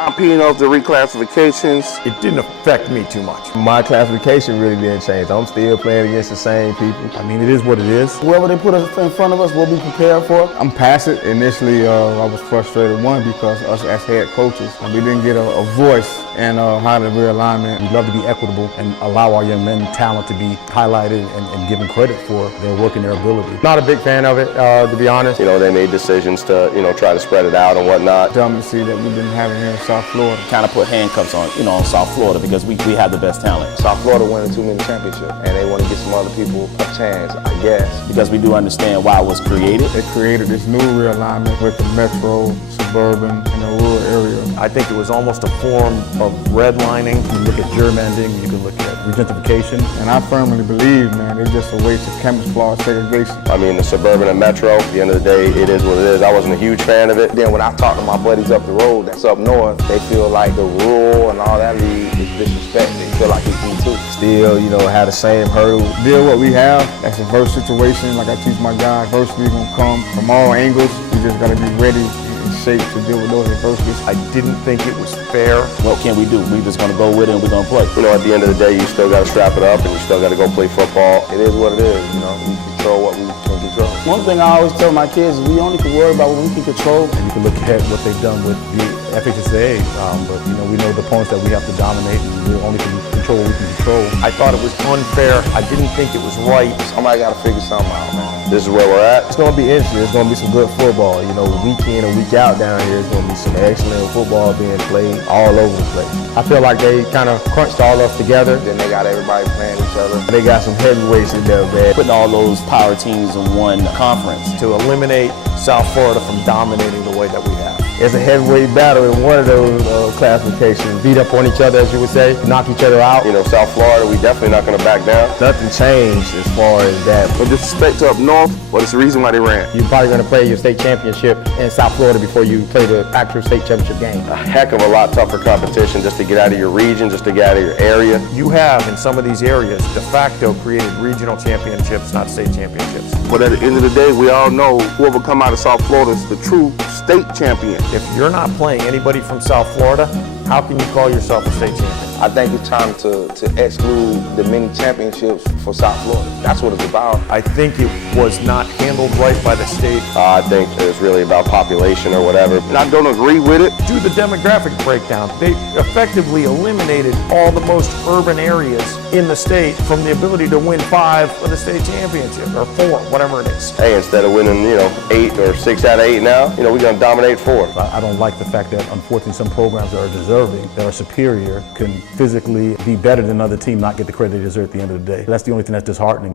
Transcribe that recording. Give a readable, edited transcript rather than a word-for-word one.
My opinion of the reclassifications, it didn't affect me too much. My classification really didn't change. I'm still playing against the same people. I mean, it is what it is. Whoever they put in front of us, we'll be prepared for. I'm past it. Initially, I was frustrated, one, because us as head coaches, we didn't get a voice in how to realignment. We love to be equitable and allow our young men talent to be highlighted and given credit for their work and their ability. Not a big fan of it, to be honest. You know, they made decisions to, try to spread it out and whatnot. Dumb to see that we didn't have it here in South Florida. Kind of put handcuffs on, on South Florida because we have the best talent. South Florida winning too many championships, and they want to get some other people a chance, I guess. Because we do understand why it was created. They created this new realignment with the metro, suburban, and the rural area. I think it was almost a form of redlining. You can look at gerrymandering, you can look at regentification. And I firmly believe, man, it's just a way to camouflage segregation. I mean, the suburban and metro, at the end of the day, it is what it is. I wasn't a huge fan of it. Then when I talk to my buddies up the road that's up north, they feel like the rural and all that league is disrespect. They feel like it's me too. Still, have the same hurdle. Deal what we have, that's a verse situation. Like I teach my guys, adversity is gonna come from all angles. We just gotta be ready in shape to deal with those adversities. I didn't think it was fair. What can we do? We're just gonna go with it and we're gonna play. At the end of the day, you still gotta strap it up and you still gotta go play football. It is what it is, we control what we can control. One thing I always tell my kids is we only can worry about what we can control. And you can look at what they've done with the FHSA, but we know the opponents that we have to dominate and we only can control what we can control. I thought it was unfair. I didn't think it was right. Somebody got to figure something out, man. This is where we're at. It's going to be interesting. It's going to be some good football. Week in and week out down here, it's going to be some excellent football being played all over the place. I feel like they kind of crunched all of us together. Then they got everybody playing each other. They got some heavyweights in there, man. Putting all those power teams in one conference. To eliminate South Florida from dominating the way that we have. It's a heavyweight battle in one of those classifications. Beat up on each other, as you would say, knock each other out. South Florida, we definitely not gonna back down. Nothing changed as far as that. no disrespect to up north, but it's the reason why they ran. You're probably going to play your state championship in South Florida before you play the actual state championship game. A heck of a lot tougher competition just to get out of your region, just to get out of your area. You have, in some of these areas, de facto created regional championships, not state championships. But at the end of the day, we all know whoever come out of South Florida is the true state champion. If you're not playing anybody from South Florida, how can you call yourself a state champion? I think it's time to exclude the many championships for South Florida. That's what it's about. I think it was not handled right by the state. I think it's really about population or whatever. And I don't agree with it. Do the demographic breakdown. They effectively eliminated all the most urban areas in the state from the ability to win 5 of the state championship, or 4, whatever it is. Hey, instead of winning, 8 or 6 out of 8 now, we're gonna dominate 4. I don't like the fact that, unfortunately, some programs that are deserving, that are superior, can physically be better than another team, not get the credit they deserve at the end of the day. That's the only thing that's disheartening.